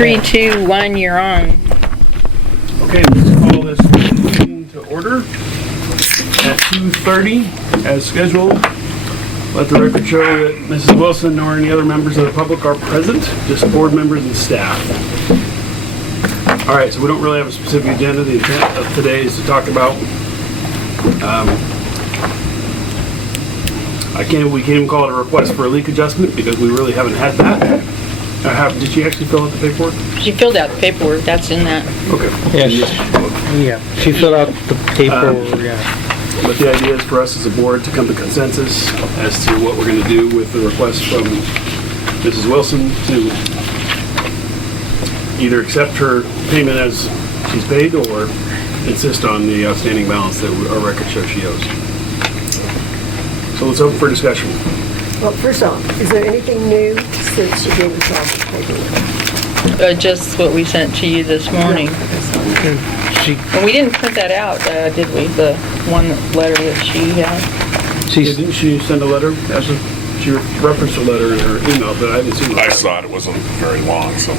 3, 2, 1, you're on. Okay, let's call this meeting to order at 2:30 as scheduled. Let the record show that Mrs. Wilson nor any other members of the public are present, just board members and staff. All right, so we don't really have a specific agenda. The intent of today is to talk about, we can't even call it a request for a leak adjustment because we really haven't had that. Did she actually fill out the paperwork? She filled out the paperwork, that's in that. Okay. Yeah, she filled out the paperwork, yeah. But the idea is for us as a board to come to consensus as to what we're going to do with the request from Mrs. Wilson to either accept her payment as she's paid or insist on the outstanding balance that our record shows she owes. So let's open for discussion. Well, first off, is there anything new since you gave us all the paperwork? Just what we sent to you this morning. And we didn't print that out, did we? The one letter that she had? Didn't she send a letter? She referenced a letter in her email, but I didn't see it. I saw it. It wasn't very long, so.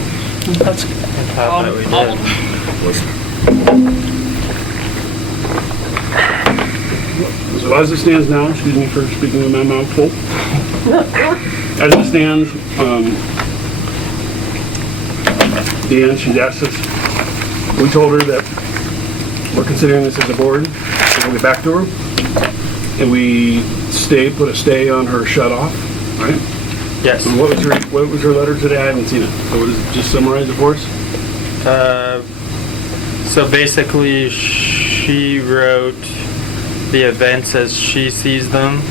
That's good. So as it stands now, excuse me for speaking with my mouth full. As it stands, Dan, she's asked us, we told her that we're considering this as a board, and we'll get back to her. And we put a stay on her shut off, right? Yes. And what was her letter today? I haven't seen it. So what is it? Just summarize it for us? So basically, she wrote the events as she sees them.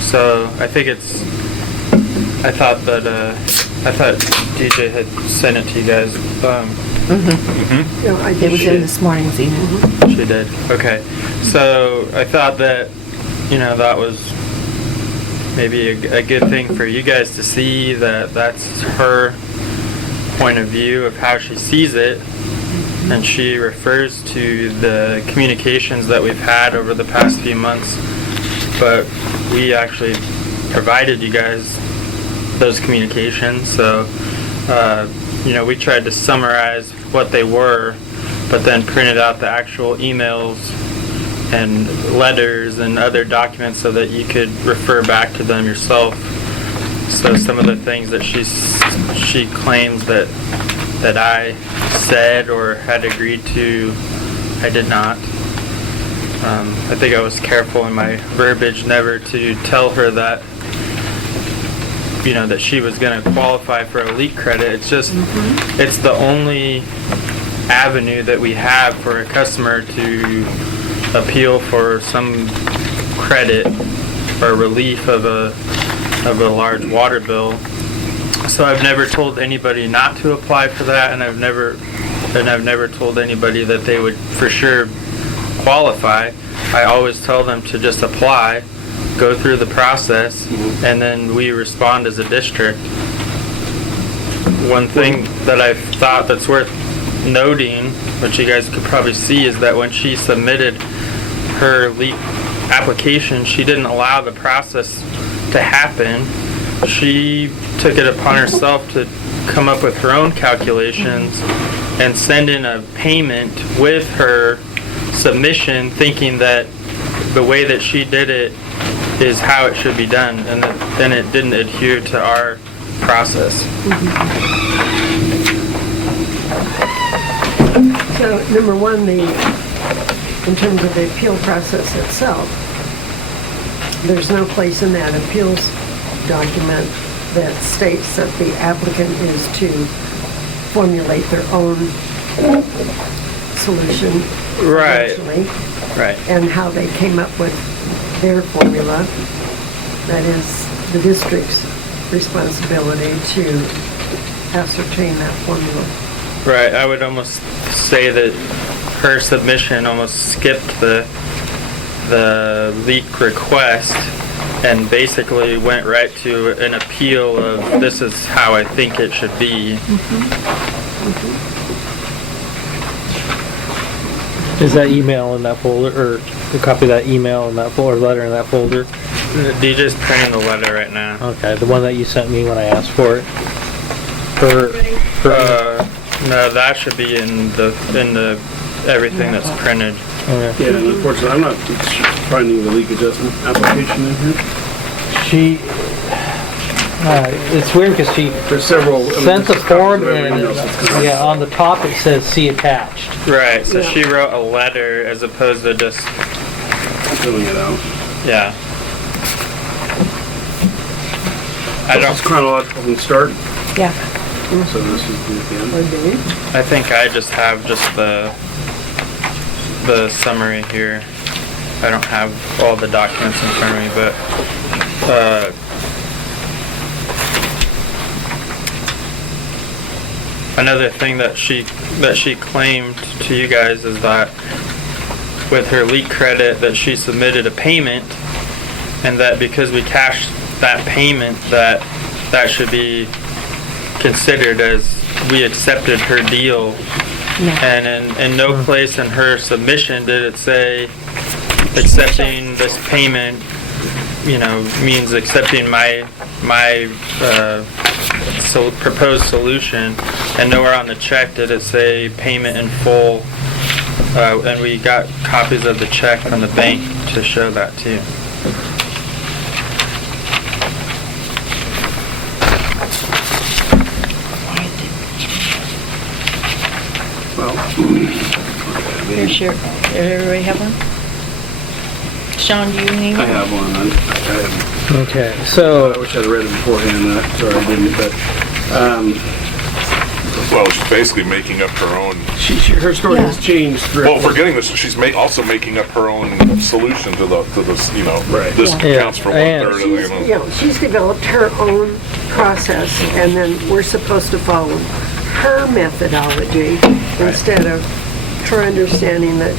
So I think I thought DJ had sent it to you guys. No, I It did. was in this morning's email. She did. Okay. So I thought that, that was maybe a good thing for you guys to see, that that's her point of view of how she sees it. And she refers to the communications that we've had over the past few months. But we actually provided you guys those communications. So, we tried to summarize what they were, but then printed out the actual emails and letters and other documents so that you could refer back to them yourself. So some of the things that she claims that I said or had agreed to, I did not. I think I was careful in my verbiage never to tell her that that she was going to qualify for a leak credit. It's just, it's the only avenue that we have for a customer to appeal for some credit or relief of a large water bill. So I've never told anybody not to apply for that, and I've never told anybody that they would for sure qualify. I always tell them to just apply, go through the process, and then we respond as a district. One thing that I've thought that's worth noting, which you guys could probably see, is that when she submitted her leak application, she didn't allow the process to happen. She took it upon herself to come up with her own calculations and send in a payment with her submission, thinking that the way that she did it is how it should be done, and then it didn't adhere to our process. So, number one, in terms of the appeal process itself, there's no place in that appeals document that states that the applicant is to formulate their own solution. Right. Eventually, Right. and how they came up with their formula. That is the district's responsibility to ascertain that formula. Right. I would almost say that her submission almost skipped the leak request and basically went right to an appeal of this is how I think it should be. Is that email in that folder, or a copy of that email in that folder, letter in that folder? DJ's printing the letter right now. Okay, the one that you sent me when I asked for it. No, that should be in the everything that's printed. Okay. Yeah, and unfortunately, I'm not finding the leak adjustment application in here. She, it's weird because she There's several. I mean, sent the this is copies form of everything and, else that's come out. yeah, on the top it says see attached. Right, so Yeah. she wrote a letter as opposed to just, Filling it out. yeah. I It's don't, chronological from the start, Yeah. so this is the end. Okay. I think I just have just the summary here. I don't have all the documents in front of me, but, another thing that she claimed to you guys is that with her leak credit that she submitted a payment, and that because we cashed that payment that should be considered as we accepted her deal. And in no place in her submission did it say accepting this payment, you know, means accepting my proposed solution, and nowhere on the check did it say payment in full. And we got copies of the check from the bank to show that too. Well, Here's your, everybody have one? Sean, do you need I one? have one. Okay, I so, wish I'd read it beforehand. Sorry, I didn't. But Well, she's basically making up her own. her story has changed throughout. Well, forgetting this, she's also making up her own solution to this. You know, Right. this Yeah. counts for And- 1/3 of the. She's, you know, she's developed her own process, and then we're supposed to follow her methodology instead of her understanding that,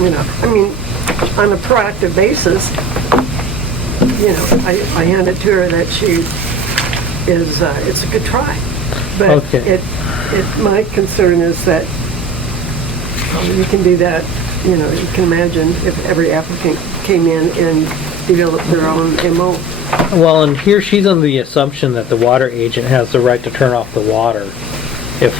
you know, I mean, on a proactive basis, you know, I hand it to her that she is, it's a good try. But Okay. my concern is that you can do that, you know, you can imagine if every applicant came in and developed their own MO. well, and here she's under the assumption that the water agent has the right to turn off the water. If,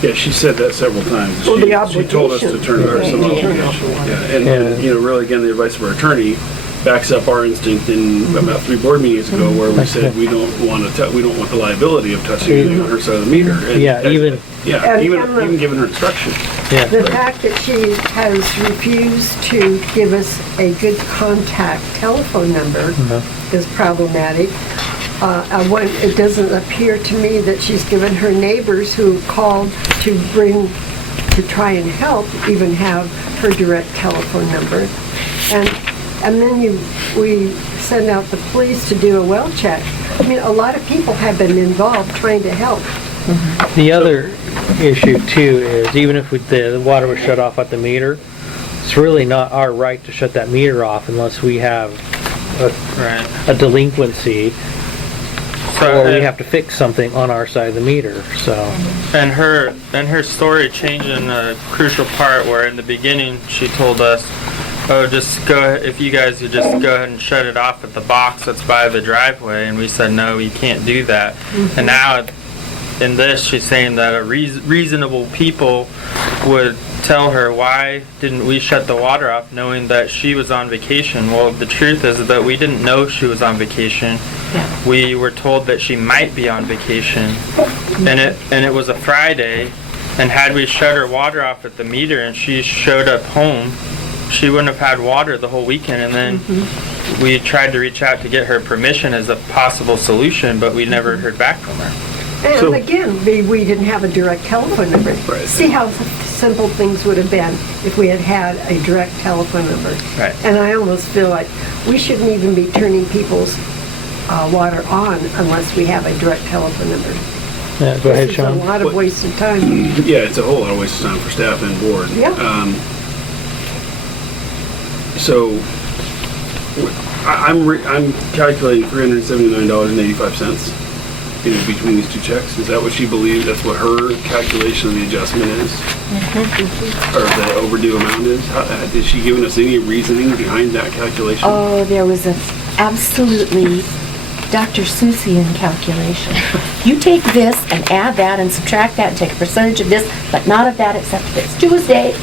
Yeah, she said that several times. Well, the She told us to turn our some obligation. obligation. Yeah, and Yeah. you know, really, again, the advice of our attorney backs up our instinct in about 3 board meetings ago, where we said we don't want the liability of touching anything on her side of the meter. And yeah, even, And- even and giving her instruction. yeah. The fact that she has refused to give us a good contact telephone number is problematic. It doesn't appear to me that she's given her neighbors who called to try and help, even have her direct telephone number. And then we send out the police to do a well check. I mean, a lot of people have been involved trying to help. The other issue too is even if the water was shut off at the meter, it's really not our right to shut that meter off unless we have Right. a delinquency So, or we and- have to fix something on our side of the meter, so. And her story changed in a crucial part where in the beginning she told us, oh, just go ahead, if you guys would just go ahead and shut it off at the box that's by the driveway, and we said no, you can't do that. And now in this she's saying that a reasonable people would tell her, why didn't we shut the water off knowing that she was on vacation? Well, the truth is that we didn't know she was on vacation. We were told that she might be on vacation, and it was a Friday, and had we shut her water off at the meter and she showed up home, she wouldn't have had water the whole weekend. And then we tried to reach out to get her permission as a possible solution, but we never heard back from her. And So- again, we didn't have a direct telephone number. Right. See how simple things would have been if we had had a direct telephone number. Right. And I almost feel like we shouldn't even be turning people's water on unless we have a direct telephone number. Yeah, go ahead, This is Sean. a lot of wasted time. Yeah, it's a whole lot of waste of time for staff and board. Yeah. So I'm calculating $379.85 between these two checks. Is that what she believes? That's what her calculation of the adjustment is, or the overdue amount is? Did she give us any reasoning behind that calculation? Oh, there was absolutely Dr. Seussian calculation. You take this and add that and subtract that and take a percentage of this, but not of that except if it's Tuesday,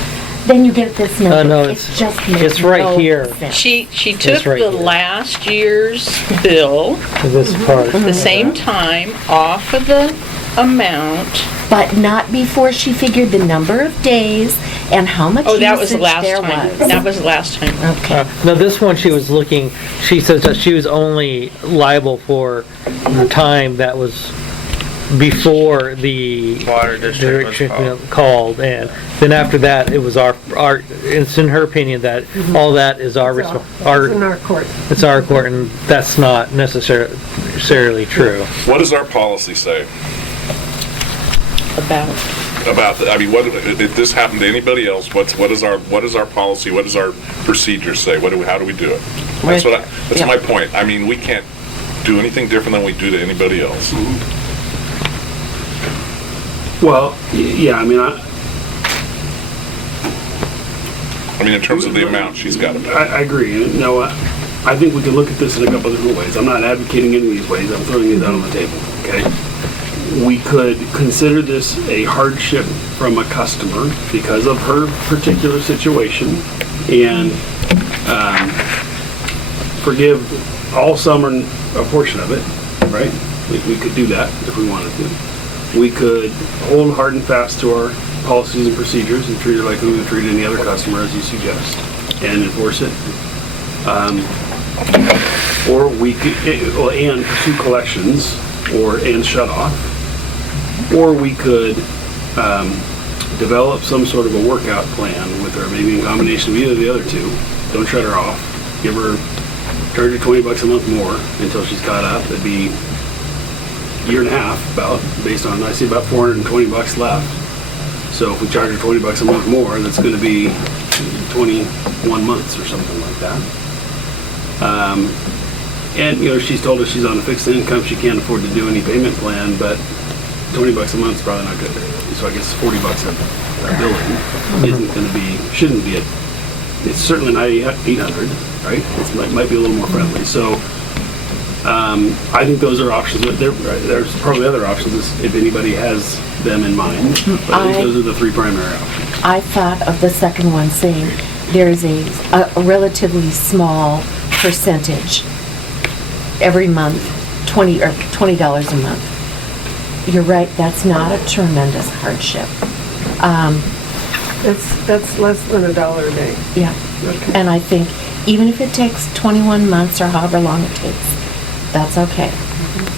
then you get this number. No, It's just it's right no here. sense. She took right the here. last year's bill, This part. the same time, off of the amount. But not before she figured the number of days and how much Oh, that was the usage last there time. was. That was the last time. Okay. No, this one she was looking, she says that she was only liable for the time that was before the Water district was called, and then after that, it was our, it's in her opinion that all that is our, It's in our court. it's our court, and that's not necessarily true. What does our policy say About. I mean, what, if this happened to anybody else, what is our policy, what does our procedure say? How do we do it? That's my point. I mean, we can't do anything different than we do to anybody else. Well, yeah, I mean, in terms of the amount she's got to pay. I agree. No, I think we can look at this in a couple of different ways. I'm not advocating any of these ways. I'm throwing it out on the table, okay? We could consider this a hardship from a customer because of her particular situation and forgive all summer a portion of it, right? We could do that if we wanted to. We could hold hard and fast to our policies and procedures and treat her like we would treat any other customer, as you suggest, and enforce it. Or we could, and pursue collections, and shut off. Or we could develop some sort of a workout plan with her, maybe in combination of either of the other two. Don't shut her off. Charge her $20 a month more until she's caught up. That'd be a year and a half, about, based on, I see about $420 left. So if we charge her $20 a month more, that's gonna be 21 months or something like that. And, she's told us she's on a fixed income, she can't afford to do any payment plan, but $20 a month is probably not good. So I guess $40 a billing shouldn't be it's certainly not 800, right? It might be a little more friendly. So I think those are options. There's probably other options if anybody has them in mind, but I think those are the three primary options. I thought of the second one saying there's a relatively small percentage every month, $20 a month. You're right, that's not a tremendous hardship. That's less than $1 a day. Yeah. Okay. And I think even if it takes 21 months or however long it takes, that's okay.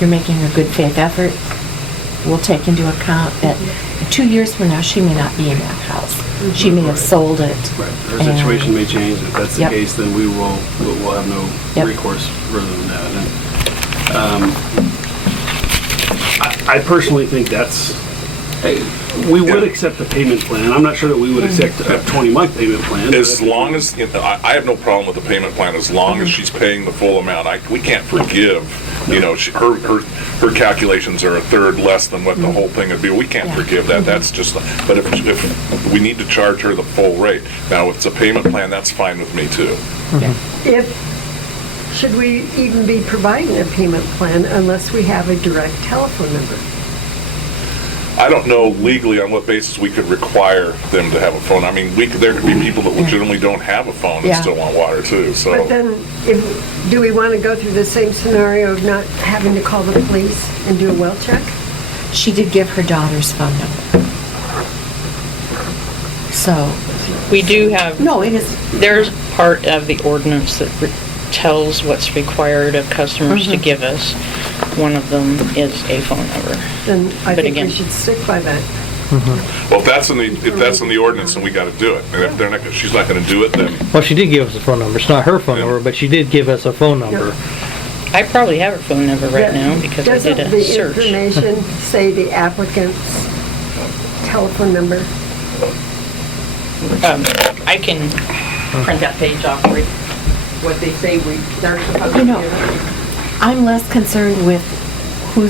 You're making a good faith effort. We'll take into account that 2 years from now, she may not be in that house. She may have sold it. Right. Her situation may change. If that's the Yep. case, then we'll have no Yep. recourse further than that. And, I personally think we would accept a payment plan. I'm not sure that we would accept a 20-month payment plan. As long as, I have no problem with the payment plan as long as she's paying the full amount. We can't forgive, her calculations are a third less than what the whole thing would be. We can't forgive that. That's just, but if we need to charge her the full rate. Now, if it's a payment plan, that's fine with me too. Should we even be providing a payment plan unless we have a direct telephone number? I don't know legally on what basis we could require them to have a phone. I mean, there could be people that legitimately don't have a phone and Yeah. still want water too, so. But then, do we want to go through the same scenario of not having to call the police and do a well check? She did give her daughter's phone number. So, We do have, no, it is, there's part of the ordinance that tells what's required of customers to give us. One of them is a phone number. Then I But think we again- should stick by that. Well, if that's in the ordinance, then we gotta do it. And if she's not gonna do it, then, Well, she did give us a phone number. It's not her phone number, but she did give us a phone number. I probably have her phone number right now because I did a Doesn't search. the information say the applicant's telephone number? I can print that page off for you, what they say they're supposed to You know, do. I'm less concerned with who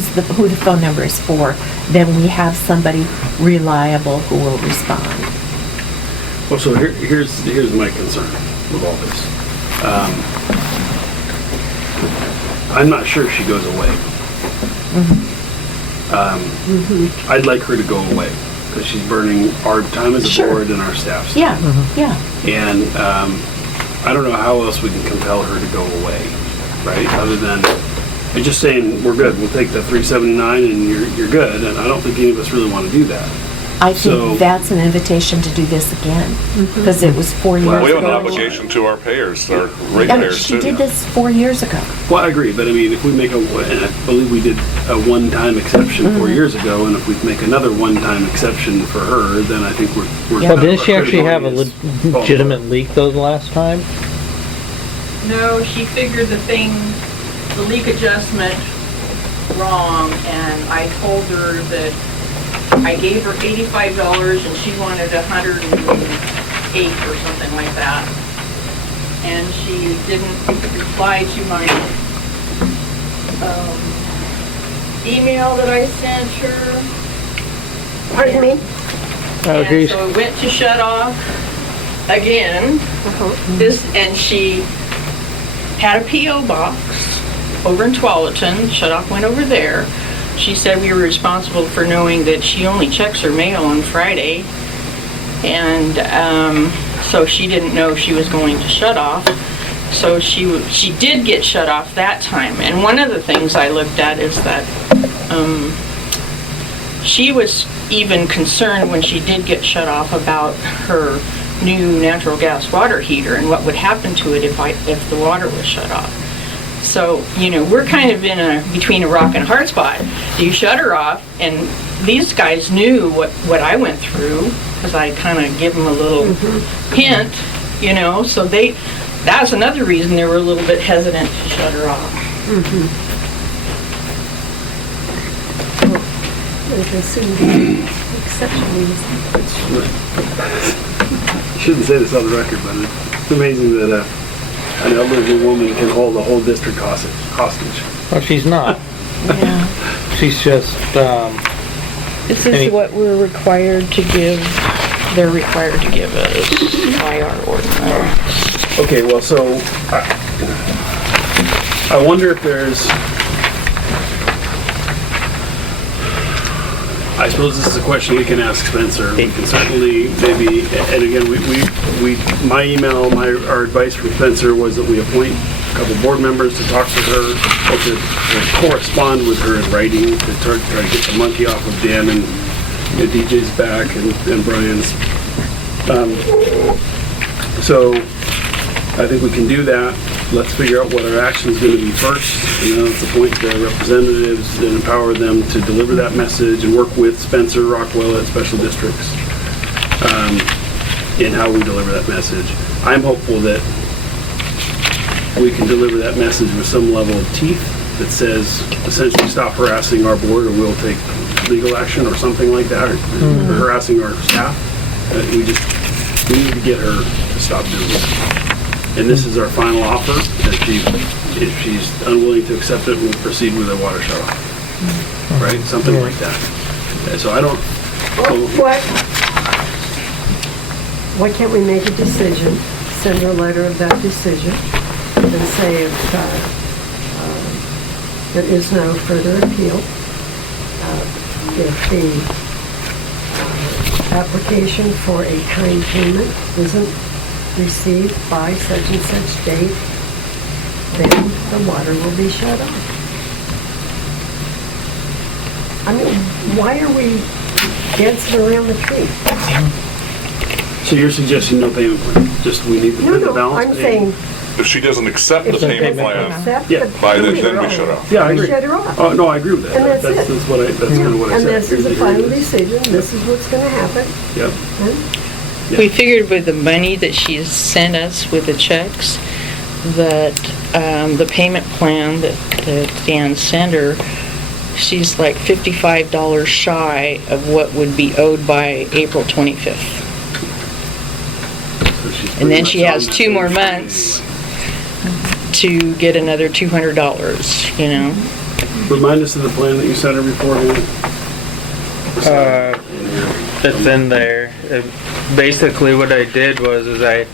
the phone number is for than we have somebody reliable who will respond. Well, so here's my concern with all this. I'm not sure if she goes away. I'd like her to go away, because she's burning our time as a Sure. board and our staff's time. Yeah, yeah. And I don't know how else we can compel her to go away, right? Other than just saying, we're good, we'll take the $379 and you're good. And I don't think any of us really want to do that. I So- think that's an invitation to do this again, because it was 4 years ago. We have an obligation to our payers, our I mean, ratepayers she too. did this 4 years ago. Well, I agree, but I mean, if we make and I believe we did a one-time exception 4 years ago, and if we make another one-time exception for her, then I think we're. Well, didn't she our actually have a credibility is- legitimate leak though the last time? No, she figured the leak adjustment wrong, and I told her that I gave her $85 and she wanted $108 or something like that. And she didn't reply to my email that I sent her. Pardon me? Oh, And geez. so it went to shut off again. And she had a P.O. box over in Tualatin. Shut off went over there. She said we were responsible for knowing that she only checks her mail on Friday. And so she didn't know she was going to shut off. So she did get shut off that time. And one of the things I looked at is that she was even concerned when she did get shut off about her new natural gas water heater and what would happen to it if the water was shut off. So, we're kind of between a rock and a hard spot. You shut her off, and these guys knew what I went through, because I kind of give them a little hint, so that's another reason they were a little bit hesitant to shut her off. Shouldn't say this on the record, but it's amazing that an elderly woman can hold a whole district hostage. Well, she's not. Yeah. She's just, This Any- is what we're required to give, they're required to give us by our ordinance. Okay, well, so I wonder if there's, I suppose this is a question we can ask Spencer. We can certainly maybe, and again, my email, our advice from Spencer was that we appoint a couple board members to talk to her, or to correspond with her in writing, to try to get the monkey off of Dan and DJ's back and Brian's. So I think we can do that. Let's figure out what our action is going to be first. Let's appoint the representatives and empower them to deliver that message and work with Spencer, Rockwell at special districts in how we deliver that message. I'm hopeful that we can deliver that message with some level of teeth that says essentially stop harassing our board or we'll take legal action or something like that, or harassing our staff. We need to get her to stop doing it. And this is our final offer. If she's unwilling to accept it, we'll proceed with a water shut off. Right? Something like that. So I don't. Why can't we make a decision, send her a letter of that decision, and say if there is no further appeal, if the application for a kind payment isn't received by such and such date, then the water will be shut off. I mean, why are we dancing around the tree? So you're suggesting no payment plan? Just we need to No, put the no, balance? I'm saying If she doesn't accept the if she payment doesn't plan, accept Yeah. the by then payment, we shut off. Yeah, I agree. shut her off. Oh, no, I agree with that. And that's it. That's kind of what I And said. this is the Here's final here's decision, this is what's gonna happen. Yep. We figured with the money that she's sent us with the checks, that the payment plan that Dan sent her, she's like $55 shy of what would be owed by April 25th. So she's And then pretty she much has on the 2 more same months to get another $200, anyway. Remind us of the plan that you sent her before, Dan. It's in there. Basically what I did was I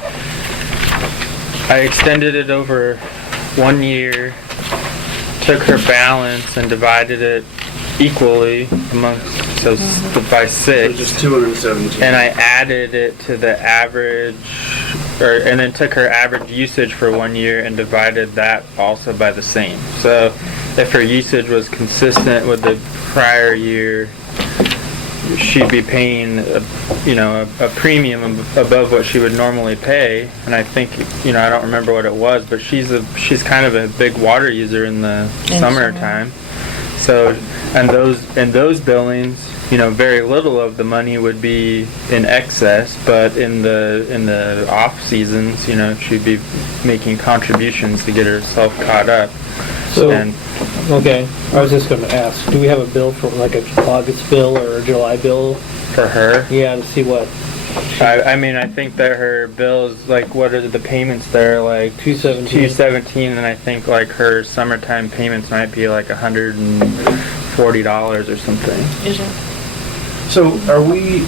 extended it over 1 year took her balance and divided it equally amongst, so by So 6. just 217. And I added it to the average, and then took her average usage for 1 year and divided that also by the same. So if her usage was consistent with the prior year, she'd be paying a premium above what she would normally pay. And I think, I don't remember what it was, but she's kind of a big water user in the summertime. So, and those billings, very little of the money would be in excess, but in the off seasons, she'd be making contributions to get herself caught up. So, And okay, I was just gonna ask, do we have a bill for like a August bill or a July bill? for her, Yeah, to see what, I mean, I think that her bill is like, what are the payments there? Like 217. 217, and I think like her summertime payments might be like $140 or something. Is it? So are we,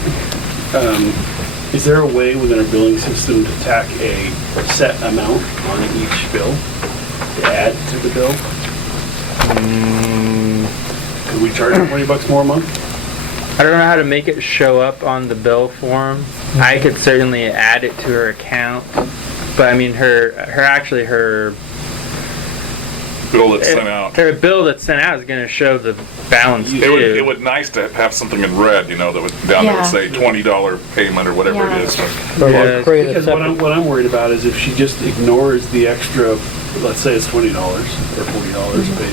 is there a way within our billing system to tack a set amount on each bill to add to the bill? Could we charge her $20 more a month? I don't know how to make it show up on the bill form. I could certainly add it to her account, but I mean, her Bill that's sent out. her bill that's sent out is going to show the balance It due. would nice to have something in red, that would down there Yeah. would say $20 payment or whatever Yeah. it is. or Yeah. create a Because separate. what I'm worried about is if she just ignores the extra, let's say it's $20 or $40 to pay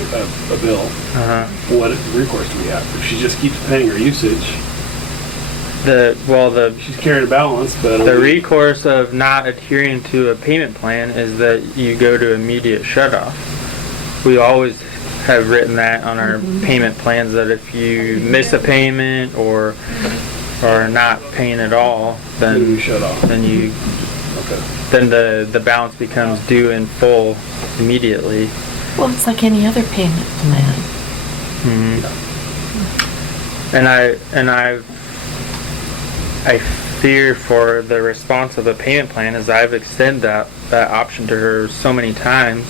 a bill, Uh-huh. what recourse do we have? If she just keeps paying her usage, The she's carrying a balance, but. The recourse of not adhering to a payment plan is that you go to immediate shutoff. We always have written that on our payment plans, that if you miss a payment or are not paying at all, Then we then shut off. then the balance becomes due in full immediately. Well, it's like any other payment plan. And I fear for the response of a payment plan, as I've extended that option to her so many times.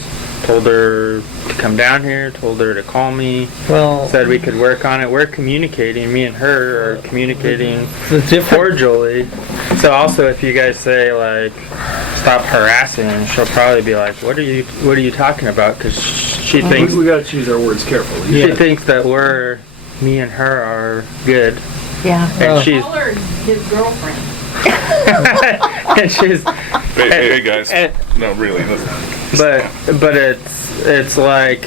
Told her to come down here, told her to call me, Well, said we could work on it. We're communicating, me and her are communicating the difference. cordially. So also, if you guys say like, stop harassing her, she'll probably be like, what are you talking about? Because she thinks We gotta choose our words carefully. she thinks that me and her are good, Yeah. and she's Call her his girlfriend. and she's Hey guys, and- no, really, listen. but it's like,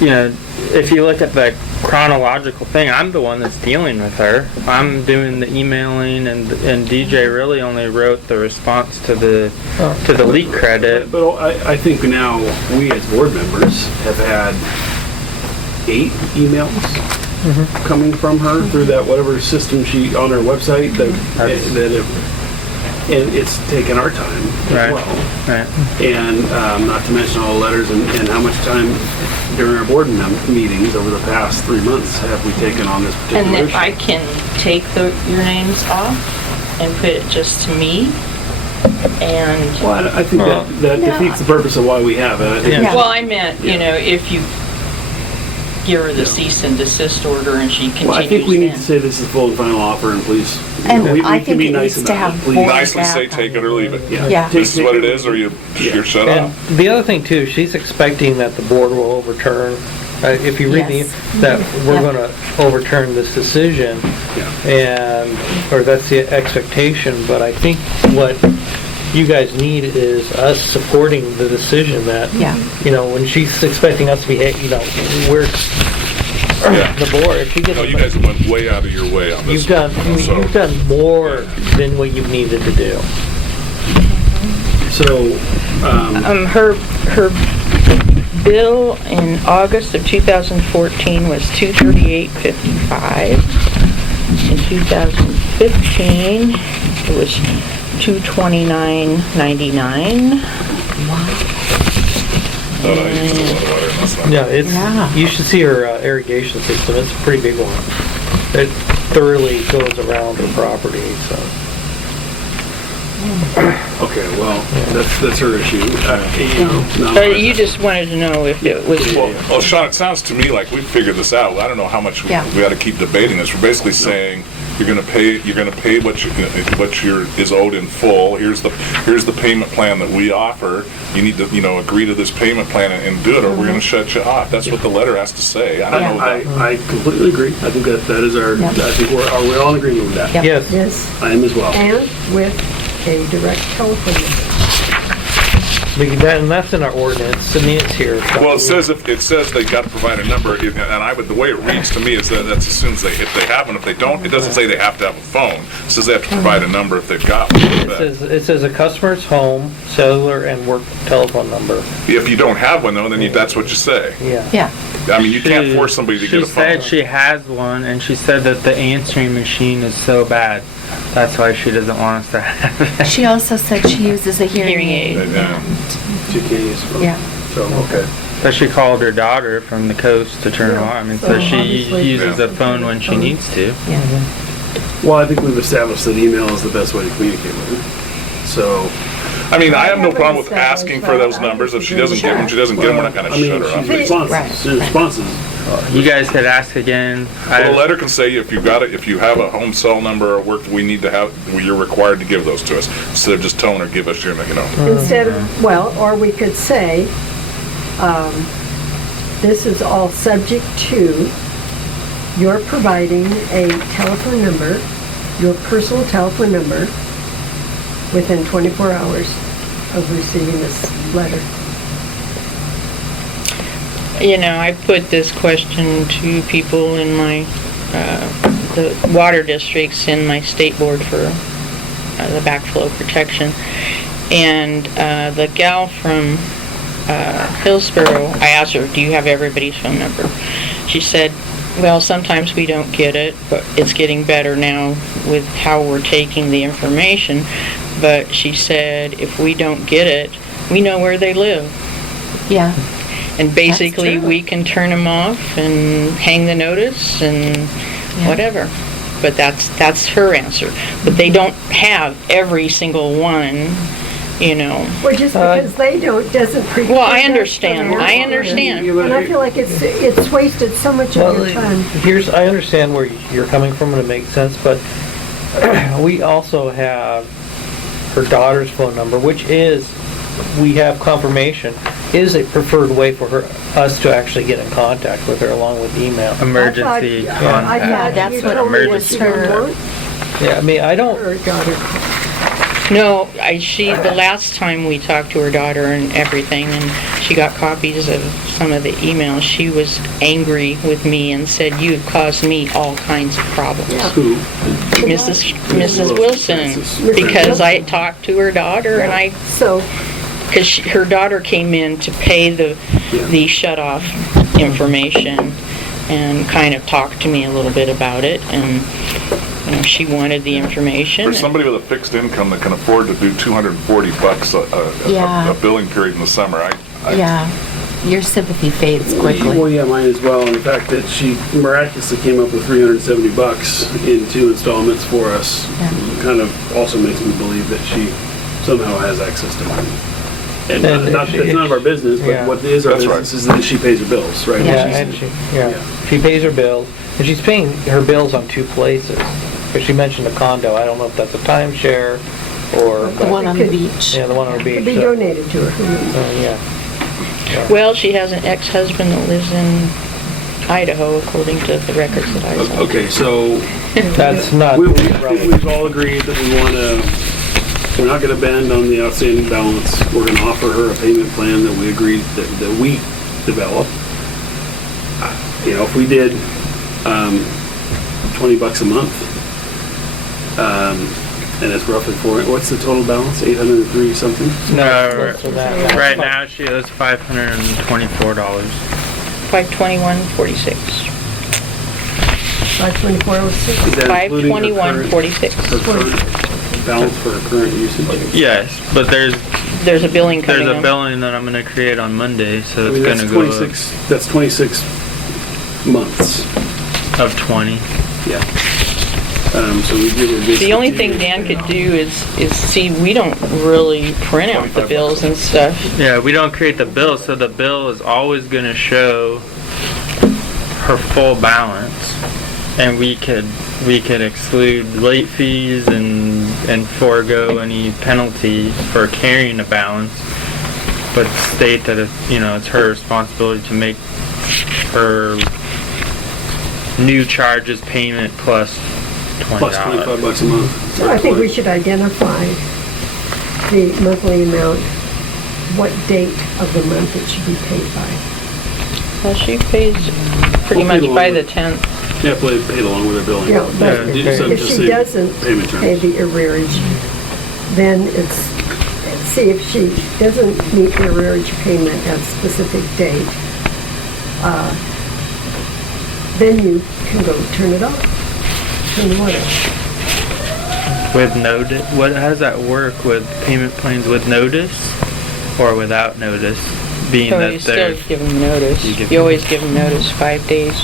if you look at the chronological thing, I'm the one that's dealing with her. I'm doing the emailing, and DJ really only wrote the response to the leak credit. But I think now, we as board members have had 8 emails coming from her through that whatever system on her website and it's taken our time as Right. well. Right. And not to mention all the letters and how much time during our board meetings over the past 3 months have we taken on this And particular then issue. I can take your names off and put it just to me. And, Well, I think that defeats the purpose of why we have it. I think Yeah. well, I meant, if you give her the cease and desist order and she continues Well, I think we need to then. say this is full and final offer, and please, And we I can think be it nice needs to about it, have please. board- Nicely say back take it or leave it. Yeah. This is what it is, or you're shut And off. the other thing too, she's expecting that the board will overturn, if you read Yes. that we're Yeah. gonna overturn this decision, or that's the expectation, but I think what you guys need is us supporting the decision that, Yeah. when she's expecting us to be, we're, Yeah. the board, if she gets. No, you guys went way out of your way on this. You've done, So- you've done more than what you've needed to do. So, Her bill in August of 2014 was $238.55. In 2015, it was $229.99. Thought I used a lot of water, must not. Yeah, Yeah. you should see her irrigation system, it's a pretty big one. It thoroughly goes around her property, so. Okay, well, that's her issue. Not But mine. you just wanted to know if it was, Well, Sean, it sounds to me like we've figured this out. I don't know how much we Yeah. got to keep debating this. We're basically saying you're going to pay what is owed in full. Here's the payment plan that we offer. You need to, agree to this payment plan and do it, or we're going to shut you off. That's what the letter has to say. I don't know. I completely agree. I think that is our, Yeah. I think are we all in agreement with that? Yep. Yes. Yes, I am as well. and with a direct telephone number. And that's in our ordinance, I mean, it's here. so- Well, it says they got to provide a number, and the way it reads to me is that assumes if they have one. If they don't, it doesn't say they have to have a phone. It says they have to provide a number if they've got one. It says a customer's home, cellular, and work telephone number. If you don't have one though, then that's what you say. Yeah. Yeah. I mean, you can't force somebody to get a phone. She said she has one, and she said that the answering machine is so bad. That's why she doesn't want us to have it. She also said she uses a hearing aid. Yeah. She can't use the phone. Yeah. So, okay. But she called her daughter from the coast to turn it on. I mean, so So she obviously- uses the phone when she needs to. Yeah. Well, I think we've established that email is the best way to communicate with her. So, I mean, I have no haven't problem with established asking that. for those numbers. If she doesn't get them, she doesn't get them. We're not going to shut her she's up. responsive. Right. She's responsive. You guys could ask again. Well, the letter can say if you have a home cell number or work, we need to have. You're required to give those to us instead of just telling her give us your. Instead of, well, or we could say, this is all subject to your providing a telephone number, your personal telephone number, within 24 hours of receiving this letter. I put this question to people in my, the water districts in my state board for the backflow protection. And the gal from Hillsborough, I asked her, do you have everybody's phone number? She said, well, sometimes we don't get it, but it's getting better now with how we're taking the information. But she said, if we don't get it, we know where they live. Yeah. And basically, That's true. we can turn them off and hang the notice and whatever. But that's her answer. But they don't have every single one, Well, just because they don't doesn't preclude. Well, I us understand. from I asking. understand. And I feel like it's wasted so much of your time. I understand where you're coming from and it makes sense, but we also have her daughter's phone number, which is, we have confirmation, is a preferred way for us to actually get in contact with her along with email. Emergency I contact. thought that's you what told me emergency that you don't contact. want Yeah, I mean, I don't, her daughter. No, the last time we talked to her daughter and everything, and she got copies of some of the emails, she was angry with me and said, you've caused me all kinds of problems. Who? Mrs. Wilson, because I talked to her daughter and So, because her daughter came in to pay the shut-off information and kind of talked to me a little bit about it, and she wanted the information. For somebody with a fixed income that can afford to do $240 Yeah. a billing period in the summer, Yeah. Your sympathy fades quickly. Well, yeah, mine as well. And the fact that she miraculously came up with $370 in 2 installments for us Yeah. kind of also makes me believe that she somehow has access to money. And And it's none of our business, but Yeah. what is our That's right. business is that she pays her bills, right? Yeah. yeah, and she pays her bills, and she's paying her bills on 2 places. Because she mentioned a condo, I don't know if that's a timeshare or. The one on the beach. Yeah, the one on the beach. could be so- donated to her. Yeah. Well, she has an ex-husband that lives in Idaho, according to the records that I saw. Okay, so That's not I think relevant. we've all agreed that we're not gonna bend on the outstanding balance. We're gonna offer her a payment plan that we agreed that we develop. If we did, $20 a month, and it's roughly what's the total balance? 803 something? No, Less than that. right now she owes $524. 521.46. 52406. Is that including her current- 521.46. her current balance for her current usage? Yes, but there's There's a billing coming a in. billing that I'm gonna create on Monday, so I it's mean, gonna that's go 26, that's 26 months. up 20. Yeah. So we did it this. The only thing Dan could do is see, we don't really print out the bills and stuff. Yeah, we don't create the bill, so the bill is always gonna show her full balance. And we could exclude late fees and forego any penalty for carrying a balance, but state that it's her responsibility to make her new charges payment plus $20. Plus $25 a month. So I think we should identify the monthly amount, what date of the month it should be paid by. Well, she pays pretty We'll pay much along by the with- 10th. Yeah, paid along with our billing. Yeah, but do something if to she save doesn't payment pay terms. the arrearage, then see if she doesn't meet the arrearage payment at a specific date, then you can go turn it off, turn the water off. With notice, how does that work with payment plans with notice or without notice? Being So that you they're still give them notice. You always give them notice, 5 days.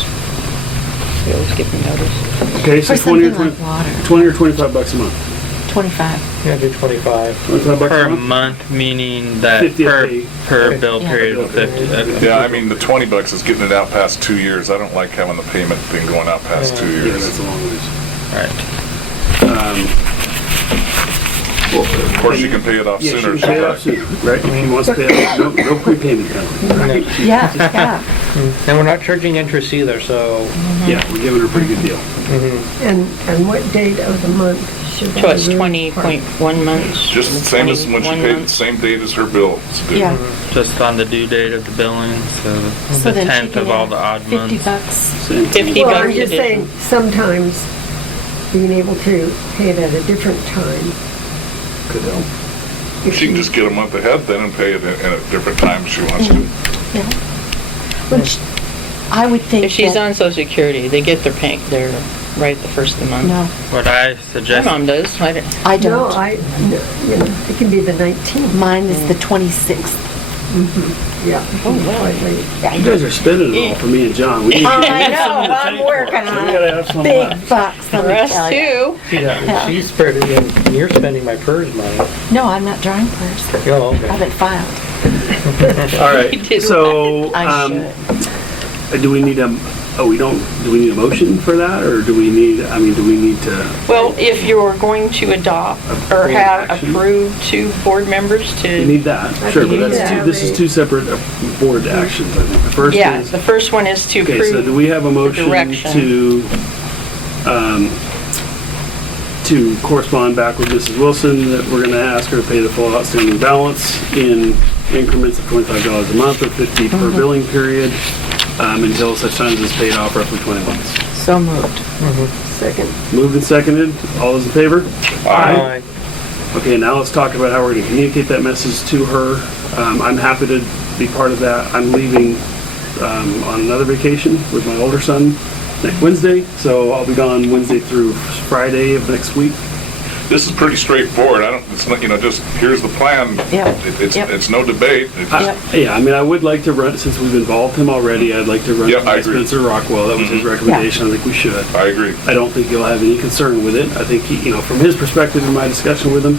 You always give them notice. Okay, so For 20 or something like water, 20 or $25 a month. 25. Yeah, do 25. $25 per a month? month, meaning that 50 a per day. bill Yeah. period of 50. Okay. Yeah, I mean, the $20 is getting it out past 2 years. I don't like having the payment thing going out past 2 Yeah, years. that's a long ways. Right. Of course, you can pay it off Yeah, sooner. she can pay it off sooner, right? If she wants to pay it off, no prepayment penalty, right? Yeah, yeah. And we're not charging interest either, so, Yeah, we're giving her a pretty good deal. And what date of the month should that So it's arrearage part? 20.1 months. Just the same as when she 21 paid, the months. same date as her bill. It's good. Yeah. Just on the due date of the billing, so So the then she 10th can of all the add odd 50 months. bucks. Same. 50 Well, bucks I'm just saying, additional. sometimes being able to pay it at a different time could help. If She can just get a month ahead then and pay it in a different time if she wants to. Yeah. Which I would think If she's that- on Social Security, they get their right the first of the month. No, What I My suggest, mom does. I No, don't. it can be the 19th. Mine is the 26th. Yeah. Quite late. You guys are spending it all for me and John. We need to I get know, something to I'm take for working it, so on we it. gotta have some left. Big bucks, let me Us tell you. too. yeah, she's spread it in, and you're spending my PERS money. No, I'm not drawing first. Oh, I okay. haven't filed. All You right, did so, I do we need a motion for that, or do we need to? Well, if you're going to adopt or board have action? approved 2 board members We to, need that, sure, but need that's to this is have two separate board actions, I think. The first yeah, is, the first one is to okay, so do approve. we have a motion direction. to correspond back with Mrs. Wilson that we're gonna ask her to pay the full outstanding balance in increments of $25 a month or 50 per billing period, until such time as it's paid off roughly 20 months. So moved. Second. Moved and seconded, all those in favor? Aye. Okay, now let's talk about how we're gonna communicate that message to her. I'm happy to be part of that. I'm leaving, on another vacation with my older son next Wednesday, so I'll be gone Wednesday through Friday of next week. This is pretty straightforward. It's not, just here's the plan. Yep. Yep. It's no debate. Yep. Yeah, I mean, I would like to run, since we've involved him already, I'd like to run Yep, it I by agree. Spencer Rockwell. That was his recommendation. I think we should. I agree. I don't think he'll have any concern with it. I think he, from his perspective in my discussion with him,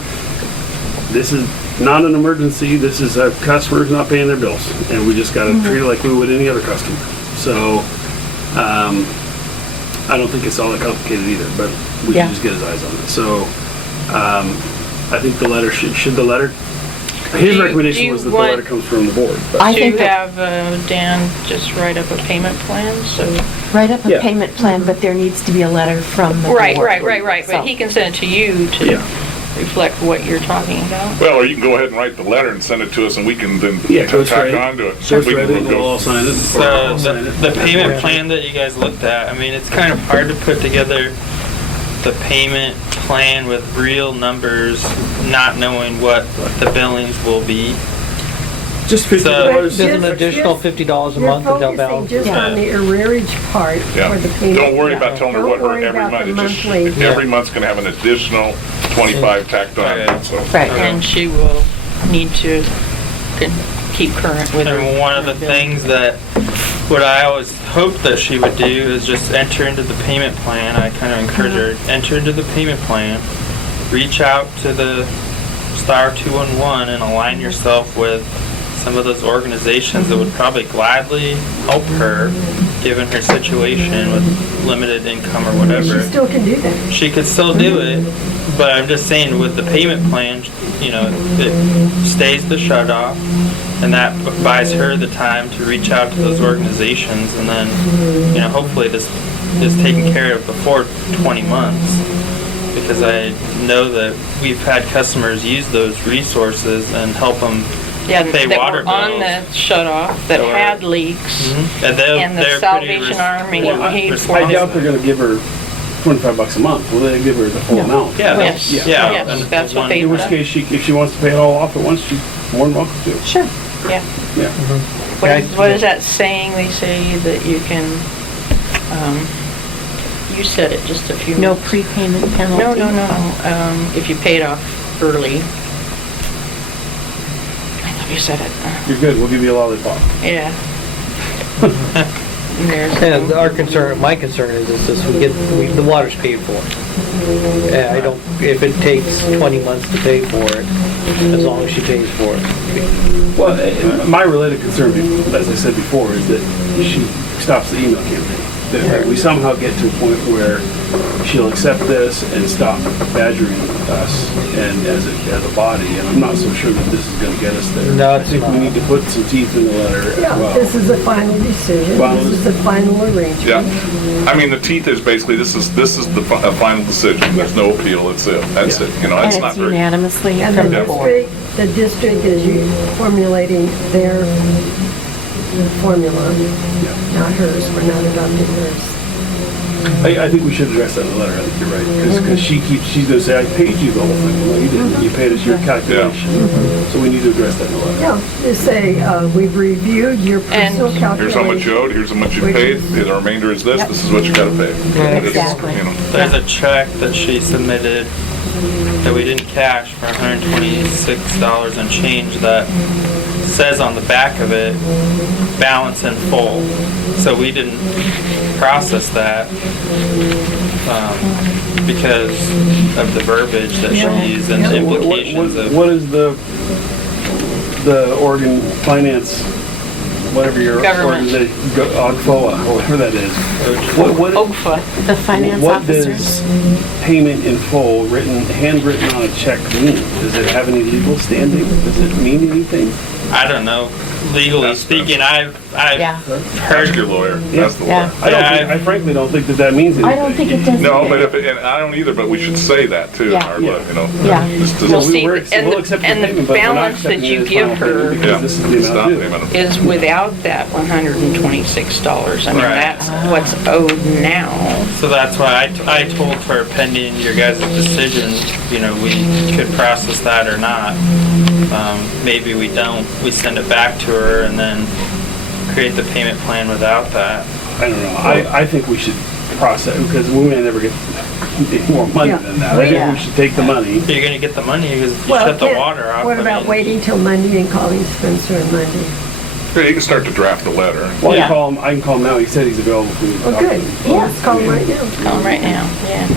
this is not an emergency. This is a customer's not paying their bills, and we just gotta treat it like we would any other customer. So, I don't think it's all that complicated either, but we Yeah. should just get his eyes on it. So, I think the letter should the letter, his Do recommendation you was that the want- letter comes from the board. But I To think that, have Dan just write up a payment plan, so. write up a Yeah. payment plan, but there needs to be a letter from the board. Right, but So- he can send it to you to Yeah. reflect what you're talking about. Well, or you can go ahead and write the letter and send it to us, and we can then Yeah, go tack straight. on to it. Just We read can it, we'll all sign it. or so I'll sign it. the payment plan that you guys looked at, I mean, it's kind of hard to put together the payment plan with real numbers, not knowing what the billings will be. Just $50. There's an additional $50 a month until You're balance. focusing just on the arrearage part Yeah. for the payment. Don't worry about telling her Don't what her worry every about month, the it's just, monthly. every month's gonna have an additional 25 tacked on, Okay. so. Right. And she will need to keep current with her. And one of the things that what I always hoped that she would do is just enter into the payment plan. I kind of encourage her, enter into the payment plan, reach out to the star 211 and align yourself with some of those organizations that would probably gladly help her, given her situation with limited income or She whatever. still can do that. She could still do it, but I'm just saying with the payment plan, you know, it stays the shut off, and that buys her the time to reach out to those organizations, and then, you know, hopefully this is taken care of before 20 months. Because I know that we've had customers use those resources and help them Yeah, pay that water were on bills. the shut-off, that Or- had leaks, And they're and the pretty Salvation Army paid for I it. doubt they're gonna give her $25 a month. Will they give her the full amount? Yeah, Yes, yeah. yes, and that's what one- they In which would. case, if she wants to pay it all off at once, she's more than welcome to. Sure. Yeah. Yeah. What is that saying they say that you can, you said it just a few No minutes. prepayment penalty? No, if you paid off early. I thought you said it. You're good, we'll give you a lollipop. Yeah. There's, And our concern, my concern is this, the water's paid for. I don't, if it takes 20 months to pay for it, as long as she pays for it. Well, my related concern, as I said before, is that she stops the email campaign. That we somehow get to a point where she'll accept this and stop badgering us and as a body, and I'm not so sure that this is gonna get us there. No, I it's think we not. need to put some teeth in the letter as Yeah, well. this is a final decision. Final This is the final arrangement. Yeah, I mean, the teeth is basically, this is the final decision, there's no appeal, that's it, you know, And it's not it's very. unanimously And from the board. the district is formulating their formula, not hers. We're not adopting hers. I think we should address that in the letter, I think you're right, because she's gonna say, I paid you the whole thing. Well, you didn't, you paid us your calculation. So we need to address that in the letter. Yeah, just say, we've reviewed your personal And- calculation. Here's how much you owed, here's how much you paid, the remainder is this, this is what you gotta pay. It's, Exactly. you know, There's a check that she submitted that we didn't cash for $126 and change that says on the back of it, balance in full. So we didn't process that because of the verbiage that she used and the implications of. What is the Oregon Finance, whatever your Government. organization, OGFOA, or whatever that is? What OGFA. The finance What officers. does payment in full, handwritten on a check mean? Does it have any legal standing? Does it mean anything? I don't know. Legally That's- speaking, I've Yeah. heard ask your lawyer, that's the Yeah. lawyer. I frankly don't think that means anything. I don't think it does. No, either. but and I don't either, but we should say that too in Yeah. our, you know. Yeah. Just to- Well, we- see, we're- and we'll the- accept your and the payment, but we're not balance that accepting you it as give final payment her Yeah, Because this is the stop amount due. payment. is without that $126. I mean, Right. that's what's owed now. So that's why I told her pending your guys' decision, you know, we could process that or not. Maybe we don't. We send it back to her and then create the payment plan without that. I don't know. I think we should process, because we may never get more money Yeah. than that. I think we should take the money. You're gonna get the money because you Well, shut the yeah. water off. What I about mean, waiting till Monday and calling Spencer on Monday? Yeah, you can start to draft the letter. Well, Yeah. I can call him now. He said he's available for me to Oh, talk to good. him. Yeah, let's call him right now. Call him right now, yeah.